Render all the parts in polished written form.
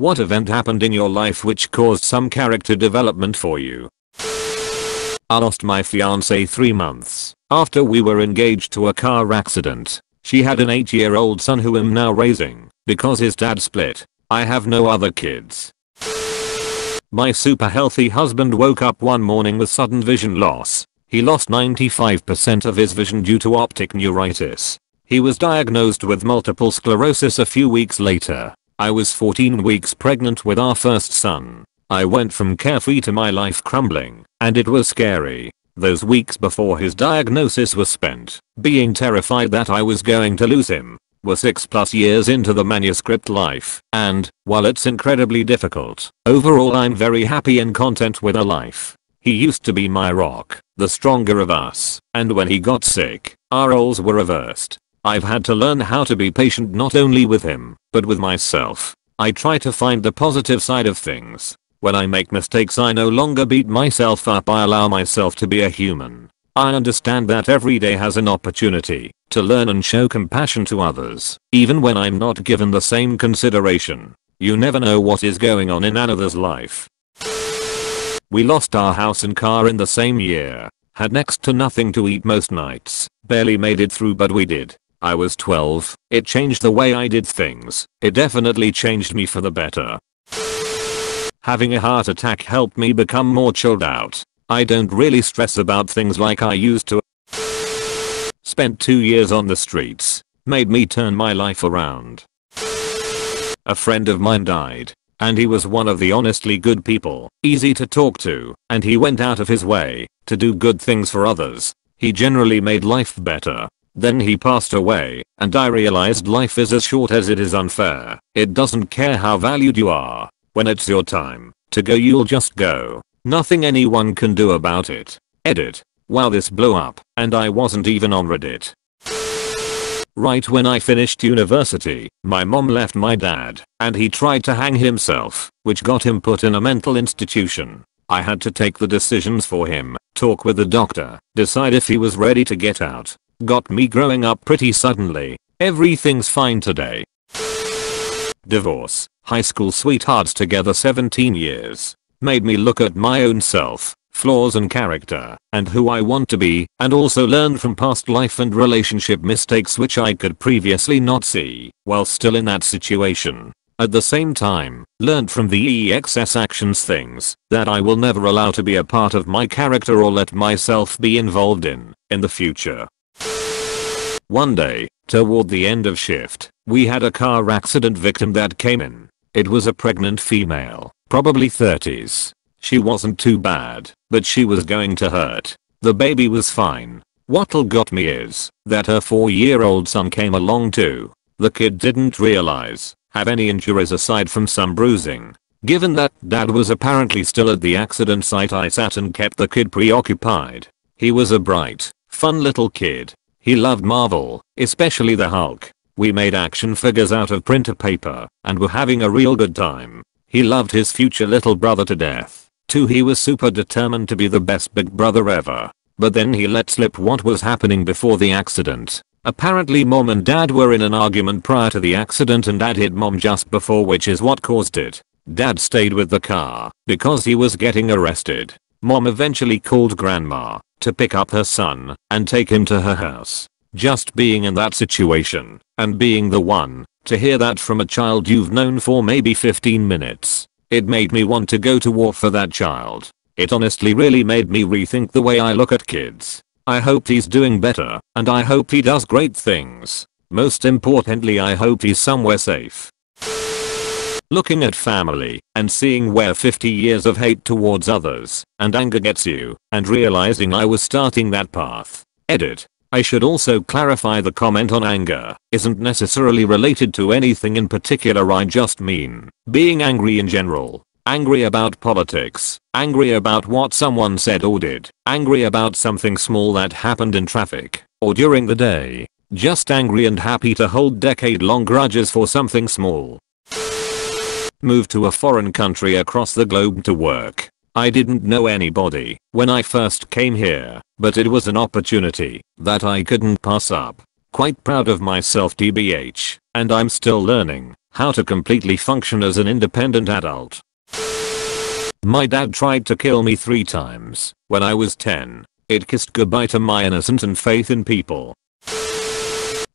What event happened in your life which caused some character development for you? I lost my fiance 3 months after we were engaged to a car accident. She had an 8-year-old son who I'm now raising because his dad split. I have no other kids. My super healthy husband woke up one morning with sudden vision loss. He lost 95% of his vision due to optic neuritis. He was diagnosed with multiple sclerosis a few weeks later. I was 14 weeks pregnant with our first son. I went from carefree to my life crumbling, and it was scary. Those weeks before his diagnosis were spent being terrified that I was going to lose him. We're 6+ years into the manuscript life, and, while it's incredibly difficult, overall I'm very happy and content with our life. He used to be my rock, the stronger of us, and when he got sick, our roles were reversed. I've had to learn how to be patient not only with him, but with myself. I try to find the positive side of things. When I make mistakes I no longer beat myself up, I allow myself to be a human. I understand that every day has an opportunity to learn and show compassion to others, even when I'm not given the same consideration. You never know what is going on in another's life. We lost our house and car in the same year. Had next to nothing to eat most nights. Barely made it through, but we did. I was 12. It changed the way I did things. It definitely changed me for the better. Having a heart attack helped me become more chilled out. I don't really stress about things like I used to. Spent 2 years on the streets. Made me turn my life around. A friend of mine died. And he was one of the honestly good people, easy to talk to, and he went out of his way to do good things for others. He generally made life better. Then he passed away, and I realized life is as short as it is unfair. It doesn't care how valued you are. When it's your time to go, you'll just go. Nothing anyone can do about it. Edit. Wow, this blew up, and I wasn't even on Reddit. Right when I finished university, my mom left my dad, and he tried to hang himself, which got him put in a mental institution. I had to take the decisions for him, talk with the doctor, decide if he was ready to get out. Got me growing up pretty suddenly. Everything's fine today. Divorce. High school sweethearts together 17 years. Made me look at my own self, flaws and character, and who I want to be, and also learn from past life and relationship mistakes which I could previously not see while still in that situation. At the same time, learned from the EXS actions things that I will never allow to be a part of my character or let myself be involved in the future. One day, toward the end of shift, we had a car accident victim that came in. It was a pregnant female, probably 30s. She wasn't too bad, but she was going to hurt. The baby was fine. What'll got me is that her 4-year-old son came along too. The kid didn't realize have any injuries aside from some bruising. Given that dad was apparently still at the accident site, I sat and kept the kid preoccupied. He was a bright, fun little kid. He loved Marvel, especially the Hulk. We made action figures out of printer paper and were having a real good time. He loved his future little brother to death. Too, he was super determined to be the best big brother ever. But then he let slip what was happening before the accident. Apparently mom and dad were in an argument prior to the accident and dad hit mom just before, which is what caused it. Dad stayed with the car because he was getting arrested. Mom eventually called grandma to pick up her son and take him to her house. Just being in that situation and being the one to hear that from a child you've known for maybe 15 minutes, it made me want to go to war for that child. It honestly really made me rethink the way I look at kids. I hope he's doing better, and I hope he does great things. Most importantly, I hope he's somewhere safe. Looking at family and seeing where 50 years of hate towards others and anger gets you, and realizing I was starting that path. Edit. I should also clarify the comment on anger isn't necessarily related to anything in particular. I just mean being angry in general. Angry about politics, angry about what someone said or did, angry about something small that happened in traffic or during the day. Just angry and happy to hold decade-long grudges for something small. Moved to a foreign country across the globe to work. I didn't know anybody when I first came here, but it was an opportunity that I couldn't pass up. Quite proud of myself tbh, and I'm still learning. How to completely function as an independent adult. My dad tried to kill me 3 times when I was 10. It kissed goodbye to my innocence and faith in people.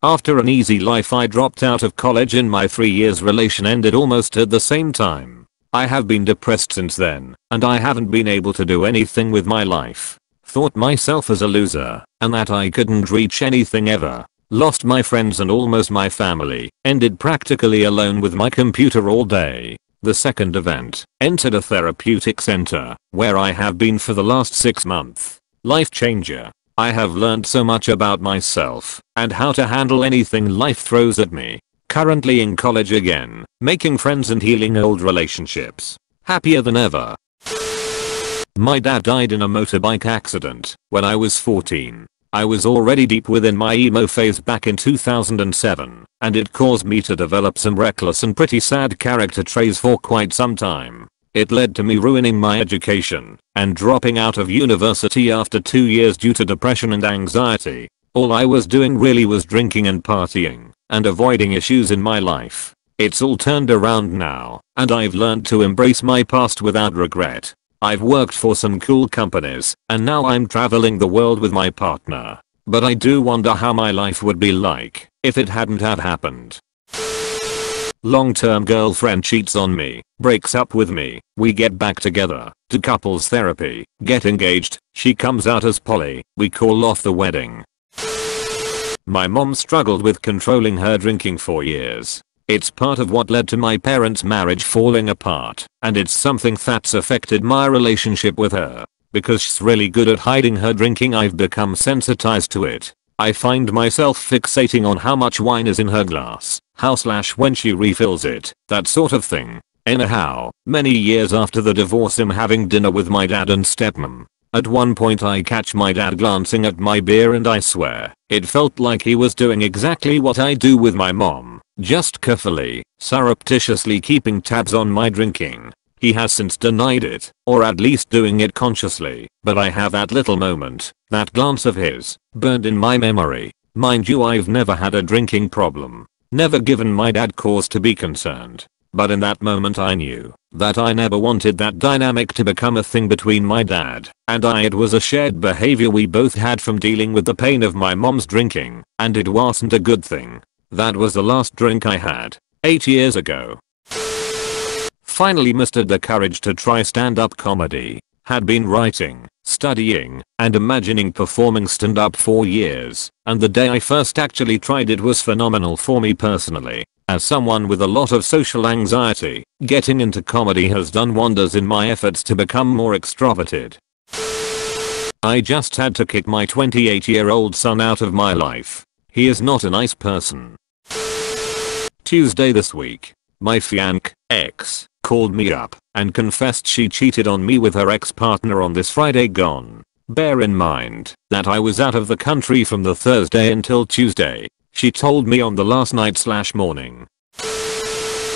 After an easy life, I dropped out of college and my 3 years relation ended almost at the same time. I have been depressed since then, and I haven't been able to do anything with my life. Thought myself as a loser, and that I couldn't reach anything ever. Lost my friends and almost my family. Ended practically alone with my computer all day. The second event, entered a therapeutic center, where I have been for the last 6 months. Life changer. I have learned so much about myself, and how to handle anything life throws at me. Currently in college again, making friends and healing old relationships. Happier than ever. My dad died in a motorbike accident when I was 14. I was already deep within my emo phase back in 2007, and it caused me to develop some reckless and pretty sad character traits for quite some time. It led to me ruining my education and dropping out of university after 2 years due to depression and anxiety. All I was doing really was drinking and partying and avoiding issues in my life. It's all turned around now, and I've learned to embrace my past without regret. I've worked for some cool companies, and now I'm traveling the world with my partner. But I do wonder how my life would be like if it hadn't have happened. Long-term girlfriend cheats on me, breaks up with me, we get back together, to couples therapy, get engaged, she comes out as poly, we call off the wedding. My mom struggled with controlling her drinking for years. It's part of what led to my parents' marriage falling apart, and it's something that's affected my relationship with her. Because she's really good at hiding her drinking, I've become sensitized to it. I find myself fixating on how much wine is in her glass, how/when she refills it, that sort of thing. Anyhow, many years after the divorce, I'm having dinner with my dad and stepmom. At one point I catch my dad glancing at my beer, and I swear, it felt like he was doing exactly what I do with my mom, just carefully, surreptitiously keeping tabs on my drinking. He has since denied it, or at least doing it consciously, but I have that little moment, that glance of his, burned in my memory. Mind you, I've never had a drinking problem, never given my dad cause to be concerned. But in that moment I knew that I never wanted that dynamic to become a thing between my dad and I. It was a shared behavior we both had from dealing with the pain of my mom's drinking, and it wasn't a good thing. That was the last drink I had 8 years ago. Finally mustered the courage to try stand-up comedy. Had been writing, studying, and imagining performing stand-up for years, and the day I first actually tried it was phenomenal for me personally. As someone with a lot of social anxiety, getting into comedy has done wonders in my efforts to become more extroverted. I just had to kick my 28-year-old son out of my life. He is not a nice person. Tuesday this week, my fiancée, ex, called me up and confessed she cheated on me with her ex-partner on this Friday gone. Bear in mind that I was out of the country from the Thursday until Tuesday. She told me on the last night/morning.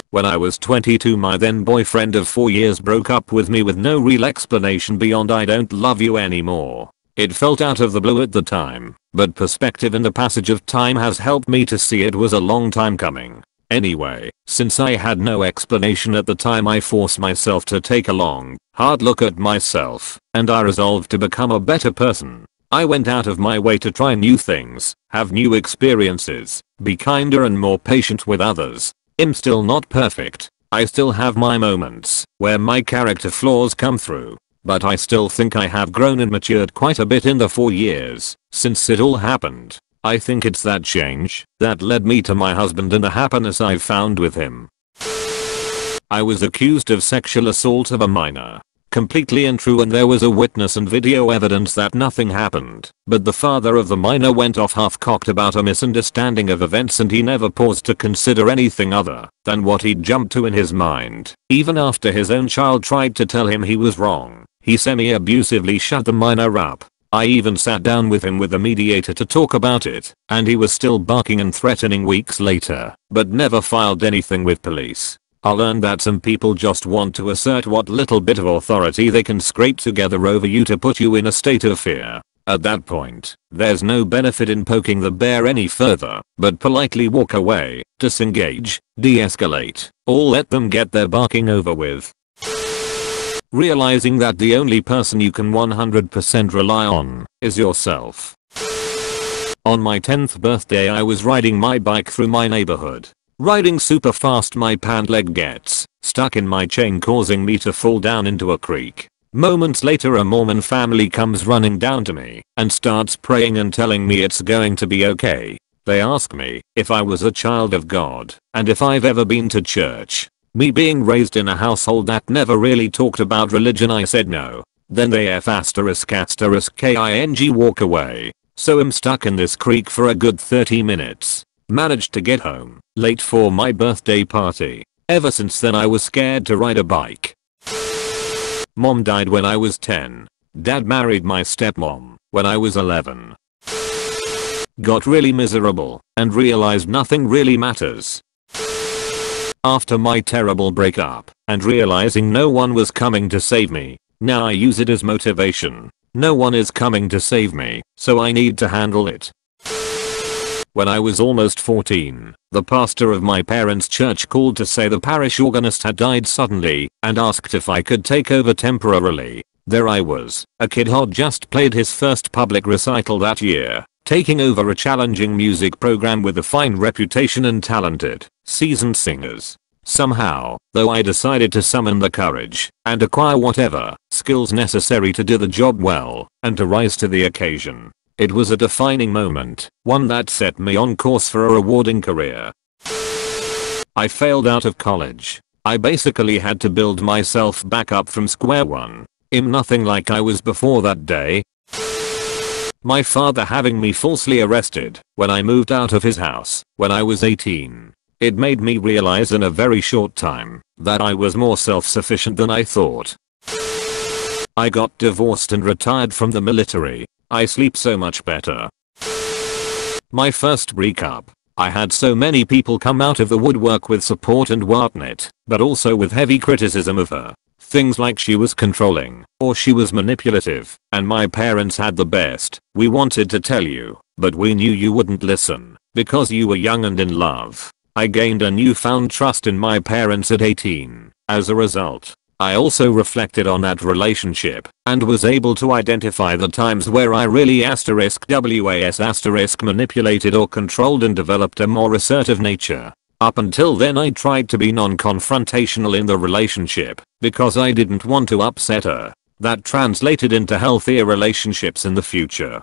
When I was 22, my then boyfriend of 4 years broke up with me with no real explanation beyond "I don't love you anymore." It felt out of the blue at the time, but perspective and the passage of time has helped me to see it was a long time coming. Anyway, since I had no explanation at the time, I forced myself to take a long, hard look at myself, and I resolved to become a better person. I went out of my way to try new things, have new experiences, be kinder and more patient with others. I'm still not perfect. I still have my moments where my character flaws come through, but I still think I have grown and matured quite a bit in the 4 years since it all happened. I think it's that change that led me to my husband and the happiness I've found with him. I was accused of sexual assault of a minor. Completely untrue, and there was a witness and video evidence that nothing happened. But the father of the minor went off half-cocked about a misunderstanding of events, and he never paused to consider anything other than what he'd jumped to in his mind. Even after his own child tried to tell him he was wrong, he semi-abusively shut the minor up. I even sat down with him with a mediator to talk about it, and he was still barking and threatening weeks later, but never filed anything with police. I learned that some people just want to assert what little bit of authority they can scrape together over you to put you in a state of fear. At that point, there's no benefit in poking the bear any further, but politely walk away, disengage, de-escalate, or let them get their barking over with. Realizing that the only person you can 100% rely on is yourself. On my 10th birthday I was riding my bike through my neighborhood. Riding super fast, my pant leg gets stuck in my chain, causing me to fall down into a creek. Moments later a Mormon family comes running down to me and starts praying and telling me it's going to be okay. They ask me if I was a child of God and if I've ever been to church. Me being raised in a household that never really talked about religion, I said no. Then they ****king walk away. So I'm stuck in this creek for a good 30 minutes. Managed to get home late for my birthday party. Ever since then I was scared to ride a bike. Mom died when I was 10. Dad married my stepmom when I was 11. Got really miserable and realized nothing really matters. After my terrible breakup and realizing no one was coming to save me, now I use it as motivation. No one is coming to save me, so I need to handle it. When I was almost 14, the pastor of my parents' church called to say the parish organist had died suddenly and asked if I could take over temporarily. There I was, a kid who had just played his first public recital that year, taking over a challenging music program with a fine reputation and talented, seasoned singers. Somehow, though, I decided to summon the courage and acquire whatever skills necessary to do the job well and to rise to the occasion. It was a defining moment, one that set me on course for a rewarding career. I failed out of college. I basically had to build myself back up from square one. I'm nothing like I was before that day. My father having me falsely arrested when I moved out of his house when I was 18. It made me realize in a very short time that I was more self-sufficient than I thought. I got divorced and retired from the military. I sleep so much better. My first breakup. I had so many people come out of the woodwork with support and whatnot, but also with heavy criticism of her. Things like she was controlling or she was manipulative, and my parents had the best. We wanted to tell you, but we knew you wouldn't listen because you were young and in love. I gained a newfound trust in my parents at 18. As a result, I also reflected on that relationship and was able to identify the times where I really manipulated or controlled and developed a more assertive nature. Up until then I tried to be non-confrontational in the relationship because I didn't want to upset her. That translated into healthier relationships in the future.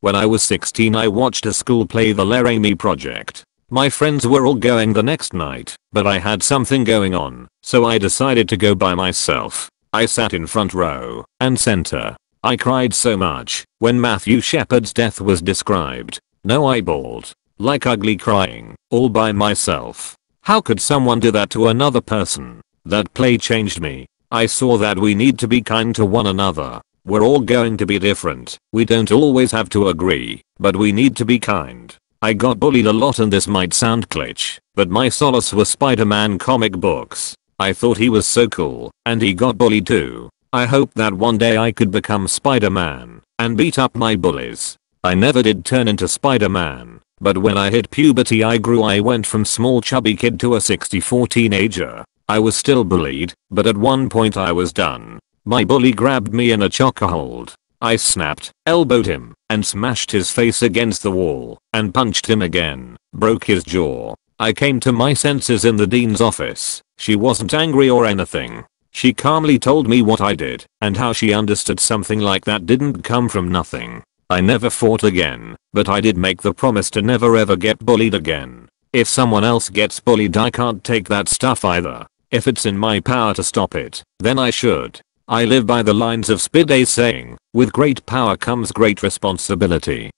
When I was 16 I watched a school play The Laramie Project. My friends were all going the next night, but I had something going on, so I decided to go by myself. I sat in front row and center. I cried so much when Matthew Shepard's death was described. No, I bawled like ugly crying, all by myself. How could someone do that to another person? That play changed me. I saw that we need to be kind to one another. We're all going to be different. We don't always have to agree, but we need to be kind. I got bullied a lot and this might sound kitsch, but my solace was Spider-Man comic books. I thought he was so cool, and he got bullied too. I hoped that one day I could become Spider-Man and beat up my bullies. I never did turn into Spider-Man, but when I hit puberty I grew. I went from small chubby kid to a 64 teenager. I was still bullied, but at one point I was done. My bully grabbed me in a chokehold. I snapped, elbowed him, and smashed his face against the wall, and punched him again, broke his jaw. I came to my senses in the dean's office. She wasn't angry or anything. She calmly told me what I did, and how she understood something like that didn't come from nothing. I never fought again, but I did make the promise to never ever get bullied again. If someone else gets bullied I can't take that stuff either. If it's in my power to stop it, then I should. I live by the lines of Spidey's saying, with great power comes great responsibility.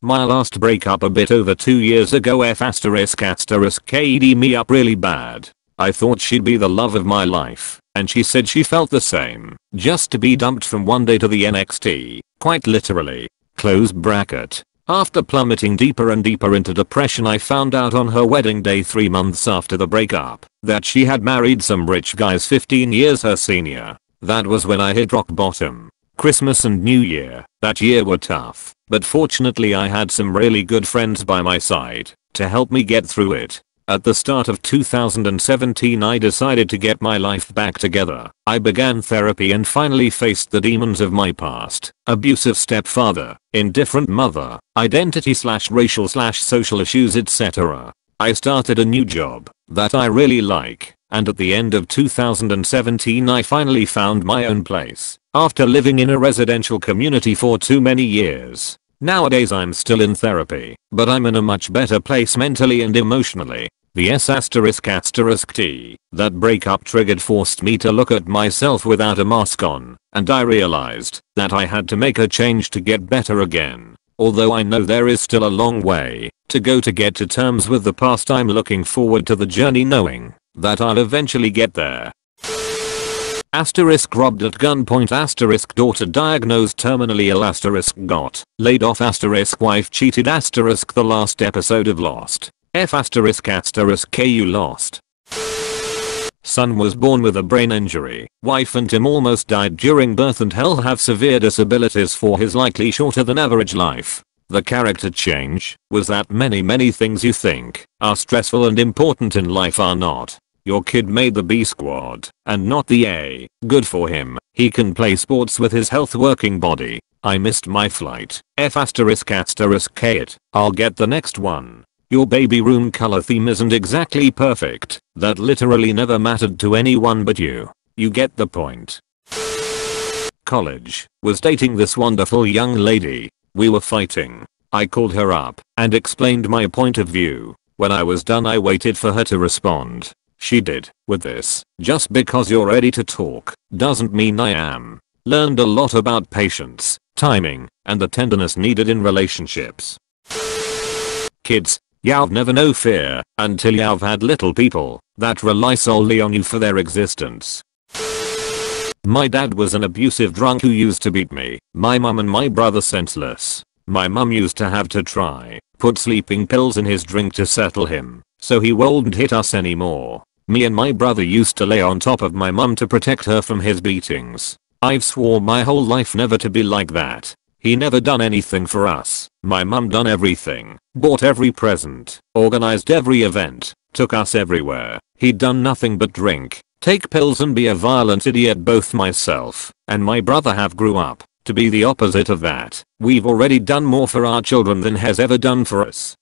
My last breakup a bit over 2 years ago ****ked me up really bad. I thought she'd be the love of my life, and she said she felt the same, just to be dumped from one day to the NXT, quite literally. Close bracket. After plummeting deeper and deeper into depression I found out on her wedding day 3 months after the breakup that she had married some rich guys 15 years her senior. That was when I hit rock bottom. Christmas and New Year that year were tough, but fortunately I had some really good friends by my side to help me get through it. At the start of 2017 I decided to get my life back together. I began therapy and finally faced the demons of my past. Abusive stepfather, indifferent mother, identity/racial/social issues, etc. I started a new job that I really like, and at the end of 2017 I finally found my own place after living in a residential community for too many years. Nowadays I'm still in therapy, but I'm in a much better place mentally and emotionally. The S***T. That breakup triggered forced me to look at myself without a mask on, and I realized that I had to make a change to get better again. Although I know there is still a long way to go to get to terms with the past, I'm looking forward to the journey knowing that I'll eventually get there. Asterisk robbed at gunpoint. Asterisk daughter diagnosed terminally ill. Asterisk got laid off. Asterisk wife cheated. Asterisk the last episode of Lost. F asterisk asterisk KU Lost. Son was born with a brain injury. Wife and him almost died during birth and he'll have severe disabilities for his likely shorter than average life. The character change was that many things you think are stressful and important in life are not. Your kid made the B squad and not the A. Good for him. He can play sports with his health working body. I missed my flight. F asterisk asterisk K it. I'll get the next one. Your baby room color theme isn't exactly perfect. That literally never mattered to anyone but you. You get the point. College. Was dating this wonderful young lady. We were fighting. I called her up and explained my point of view. When I was done I waited for her to respond. She did. With this, just because you're ready to talk doesn't mean I am. Learned a lot about patience, timing, and the tenderness needed in relationships. Kids. You've never know fear until you've had little people that rely solely on you for their existence. My dad was an abusive drunk who used to beat me, my mum and my brother senseless. My mum used to have to put sleeping pills in his drink to settle him, so he wouldn't hit us anymore. Me and my brother used to lay on top of my mum to protect her from his beatings. I've swore my whole life never to be like that. He never done anything for us. My mum done everything. Bought every present. Organized every event. Took us everywhere. He'd done nothing but drink, take pills and be a violent idiot. Both myself and my brother have grew up to be the opposite of that. We've already done more for our children than has ever done for us.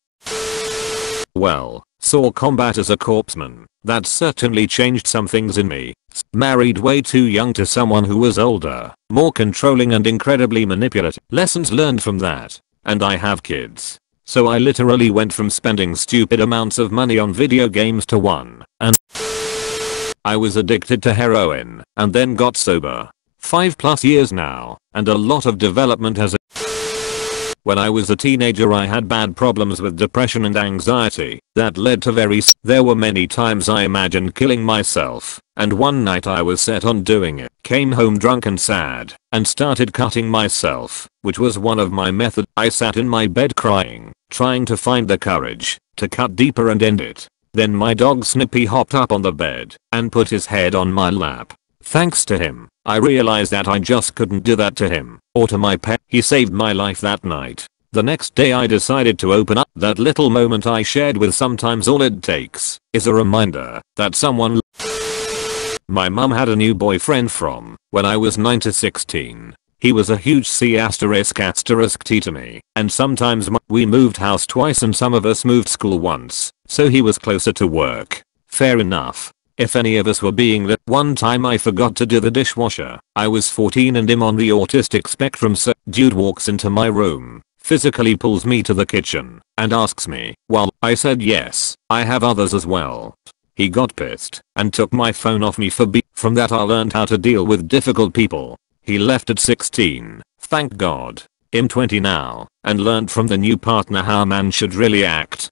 Well, saw combat as a corpsman. That certainly changed some things in me. Married way too young to someone who was older, more controlling and incredibly manipulative. Lessons learned from that. And I have kids. So I literally went from spending stupid amounts of money on video games to one. And I was addicted to heroin and then got sober. 5+ years now, and a lot of development has. When I was a teenager I had bad problems with depression and anxiety that led to There were many times I imagined killing myself, and one night I was set on doing it. Came home drunk and sad, and started cutting myself, which was one of my methods. I sat in my bed crying, trying to find the courage to cut deeper and end it. Then my dog Snippy hopped up on the bed and put his head on my lap. Thanks to him, I realized that I just couldn't do that to him or to my pet. He saved my life that night. The next day I decided to open up. That little moment I shared with sometimes all it takes is a reminder that someone. My mum had a new boyfriend from when I was 9 to 16. He was a huge C*** T to me, and sometimes we moved house twice and some of us moved school once, so he was closer to work. Fair enough. If any of us were being lit. One time I forgot to do the dishwasher. I was 14 and him on the autistic spectrum, so dude walks into my room, physically pulls me to the kitchen, and asks me, well, I said yes, I have others as well. He got pissed and took my phone off me for From that I learned how to deal with difficult people. He left at 16, thank God. I'm 20 now, and learned from the new partner how a man should really act.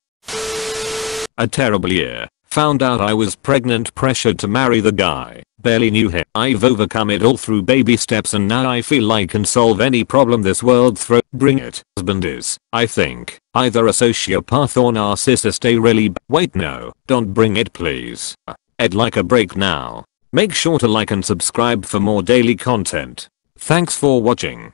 A terrible year. Found out I was pregnant, pressured to marry the guy, barely knew him. I've overcome it all through baby steps and now I feel I can solve any problem this world throws. Bring it. Husband is, I think, either a sociopath or narcissist. Wait, no, don't bring it please. I'd like a break now. Make sure to like and subscribe for more daily content. Thanks for watching.